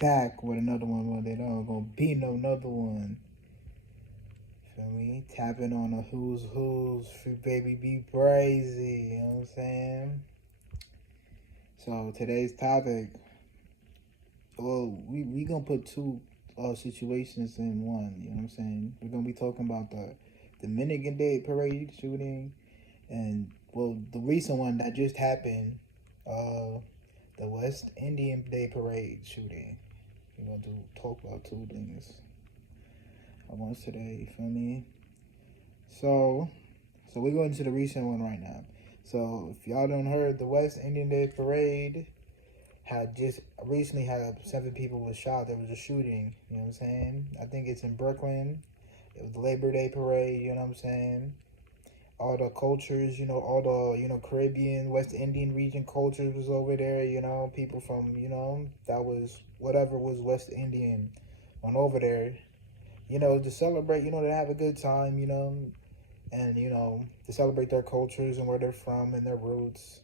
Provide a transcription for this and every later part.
back with another one. Well, they don't gonna be no another one. Feel me? Tapping on the who's for baby be crazy. You know what I'm saying? So today's topic. Well, we gonna put two situations in one. You know what I'm saying? We're gonna be talking about the Dominican Day parade shooting, and well, the recent one that just happened. Uh, the West Indian Day parade shooting. We're gonna talk about two things at once today. You feel me? So, we're going to the recent one right now. So, if y'all don't heard, the West Indian Day parade had just recently had 7 people was shot. There was a shooting. You know what I'm saying? I think it's in Brooklyn. It was the Labor Day parade. You know what I'm saying? All the cultures, all the, Caribbean, West Indian region cultures was over there, people from, that was whatever was West Indian went over there, to celebrate, to have a good time, and, to celebrate their cultures and where they're from and their roots.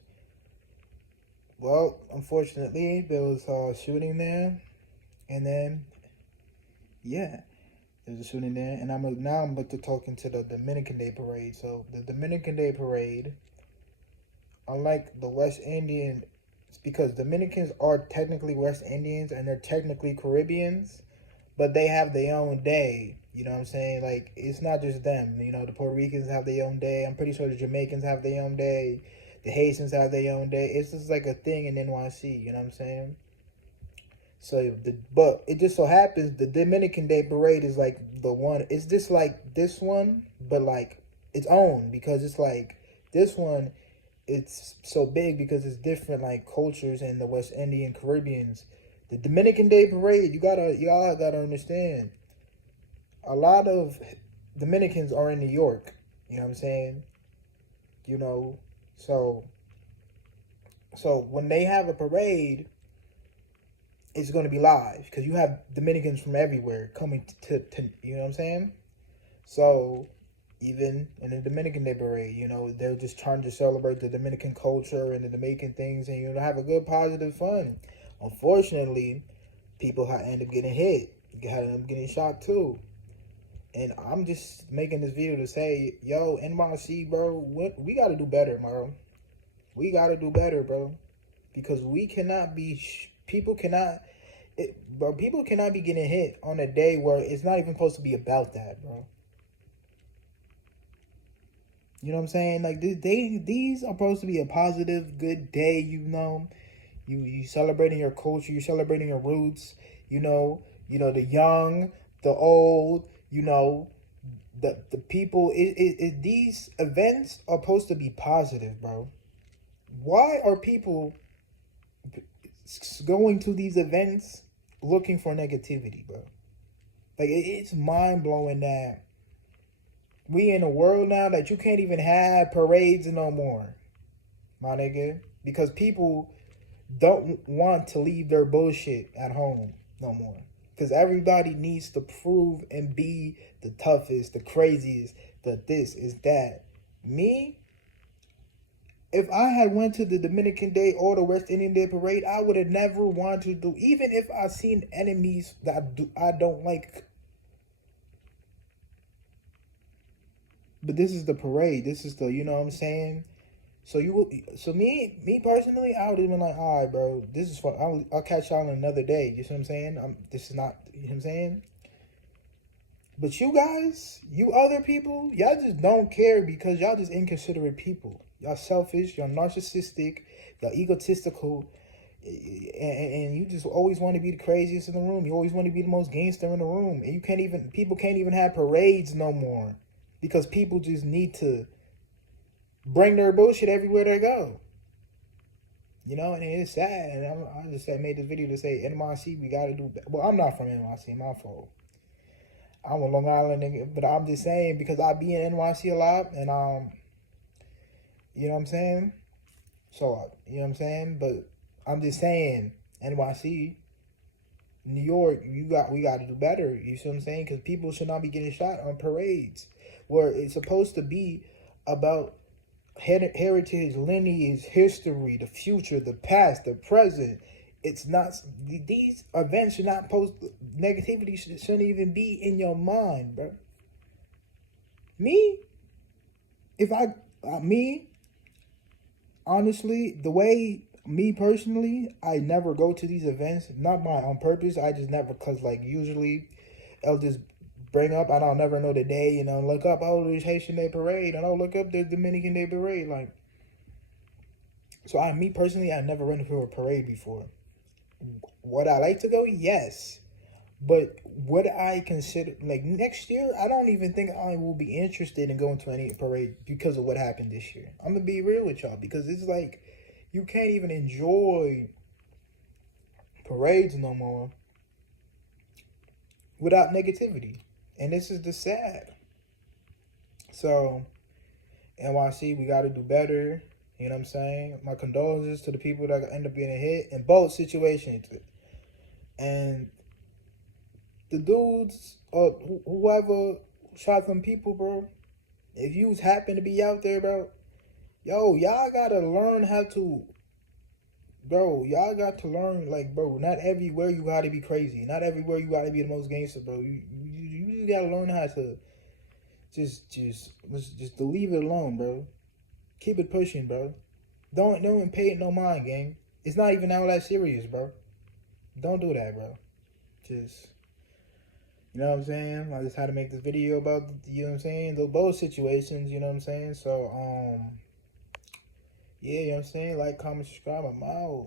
Well, unfortunately, there was a shooting there, and then, yeah, there's a shooting there, and I'm about to talk into the Dominican Day Parade. So the Dominican Day Parade, unlike the West Indian, because Dominicans are technically West Indians and they're technically Caribbeans, but they have their own day. You know what I'm saying? Like, it's not just them. The Puerto Ricans have their own day. I'm pretty sure the Jamaicans have their own day. The Haitians have their own day. It's just like a thing in NYC. You know what I'm saying? But it just so happens the Dominican Day Parade is like the one. It's just like this one, but like its own because it's like this one. It's so big because it's different like cultures in the West Indian Caribbeans. The Dominican Day Parade, y'all gotta understand. A lot of Dominicans are in New York. You know what I'm saying? You know, so when they have a parade, it's going to be live because you have Dominicans from everywhere coming to you know what I'm saying? So even in the Dominican Day Parade, they're just trying to celebrate the Dominican culture and the Dominican things and have a good positive fun. Unfortunately, people end up getting hit. You end up getting shot too. And I'm just making this video to say, yo, NYC, bro, we got to do better, bro. We got to do better, bro. Because we cannot be, people cannot, bro, people cannot be getting hit on a day where it's not even supposed to be about that, bro. You know what I'm saying? Like, these are supposed to be a positive, good day, You celebrating your culture, you celebrating your roots, the young, the old, the people. These events are supposed to be positive, bro. Why are people going to these events looking for negativity, bro? Like, it's mind blowing that we in a world now that you can't even have parades no more, my nigga, because people don't want to leave their bullshit at home no more. Because everybody needs to prove and be the toughest, the craziest, the this is that. Me, if I had went to the Dominican Day or the West Indian Day parade, I would have never wanted to do. Even if I seen enemies that I don't like. But this is the parade. This is the, you know what I'm saying? So me personally, I would have been like, all right, bro, this is fun. I'll catch y'all on another day. You see what I'm saying? This is not, you know what I'm saying? But you guys, you other people, y'all just don't care because y'all just inconsiderate people. Y'all selfish, y'all narcissistic, y'all egotistical, and you just always want to be the craziest in the room. You always want to be the most gangster in the room. And people can't even have parades no more because people just need to bring their bullshit everywhere they go. And it's sad. And I just made this video to say NYC, we gotta do. Well, I'm not from NYC, my fault. I'm a Long Island nigga, but I'm just saying because I be in NYC a lot, and you know what I'm saying. So you know what I'm saying, but I'm just saying NYC, New York, we got to do better. You see what I'm saying? Because people should not be getting shot on parades where it's supposed to be about heritage, lineage, history, the future, the past, the present. It's not, these events should not post, negativity shouldn't even be in your mind, bro. Me, if I, me, honestly, the way, me personally, I never go to these events, not by on purpose. I just never, cause like usually, I'll just bring up, and I'll never know the day. You know, look up, oh, there's Haitian Day Parade, and I'll look up the Dominican Day Parade. Like, so me personally, I never went to a parade before. Would I like to go? Yes. But would I consider, like, next year? I don't even think I will be interested in going to any parade because of what happened this year. I'm gonna be real with y'all, because it's like you can't even enjoy parades no more without negativity, and this is the sad. So NYC, we got to do better. You know what I'm saying? My condolences to the people that end up being hit in both situations, and the dudes or whoever shot them people, bro. If you happen to be out there, bro, yo, y'all gotta learn how to, bro. Y'all got to learn, like, bro. Not everywhere you gotta be crazy. Not everywhere you gotta be the most gangster, bro. You gotta learn how to just to leave it alone, bro. Keep it pushing, bro. Don't pay it no mind, gang. It's not even all that serious, bro. Don't do that, bro. Just, you know what I'm saying? I just had to make this video about, you know what I'm saying, the both situations, you know what I'm saying? So, yeah, you know what I'm saying? Like, comment, subscribe, I'm out.